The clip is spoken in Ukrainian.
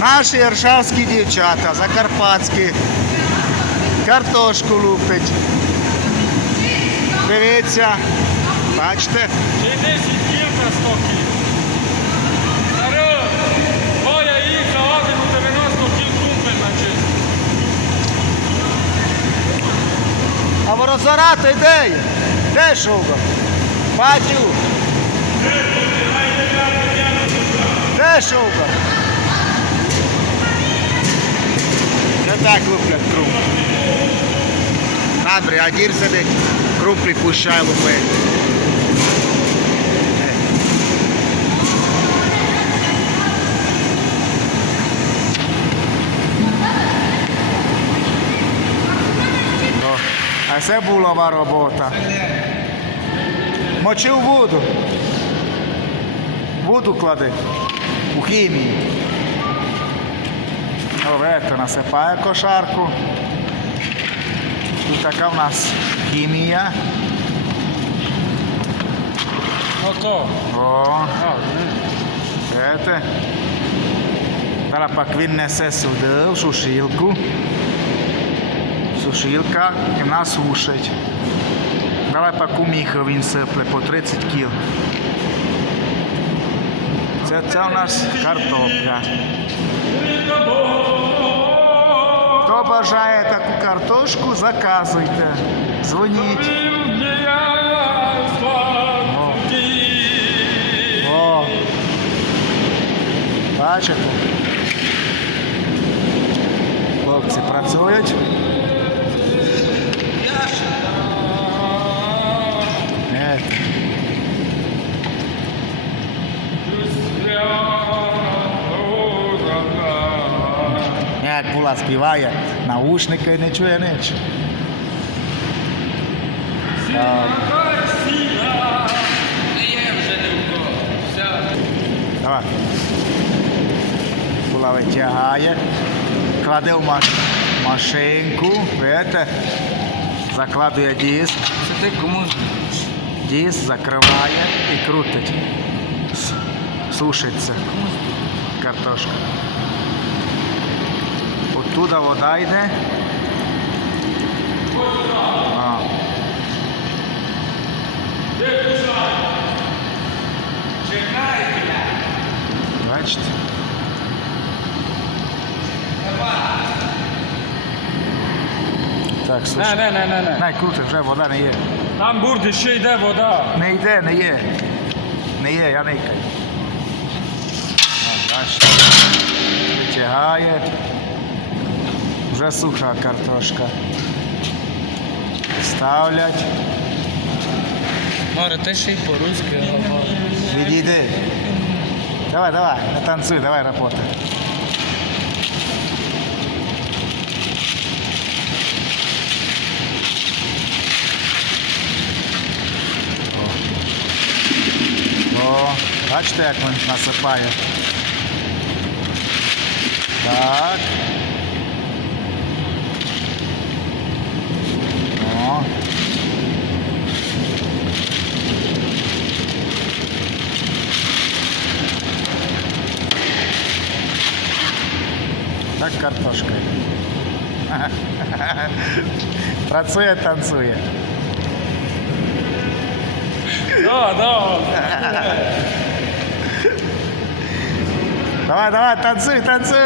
Наші іршавські дівчата, закарпатські, картошку лупить. Дивіться, бачите? 10 кіл на 100 кіл. Старо, моя їхня так луплять круп. Там бригадір сидить, крупли пущає лупить. Ну, а це булава робота. Мочив воду. Воду клади у хімії. Оверто насипає кошарку. Тут така в нас хімія. Ото. О. Видите? Зараз пак він несе сюди, в сушилку. Сушилка і в нас сушить. Давай пак у міха він сипле по 30 кіл. Це, це у нас картопля. Хто бажає таку картошку, заказуйте. Дзвоніть. О. Бачите? Хлопці працюють. Як була співає, наушники не чує ніч. Давай. Була витягає, кладе в машинку, видите? закладує диск, Це ти кому? диск закриває і крутить. С- Сушиться картошка. Оттуда вода йде. А. Бачите? Так, Не, слушай. не, не, не, не. Най крути, вже вода не є. Там бурди ще йде вода. Не йде, не є. Не є, я не йкаю. Бачите. Витягає. Вже суха картошка. Ставлять. Море, ти ще й по-руськи говориш. Відійди. Давай, давай, танцуй, давай работай. О, бачите, як він насипає. Так. Так картошка. Працює, танцює. Да, да. Давай, давай, танцуй, танцуй.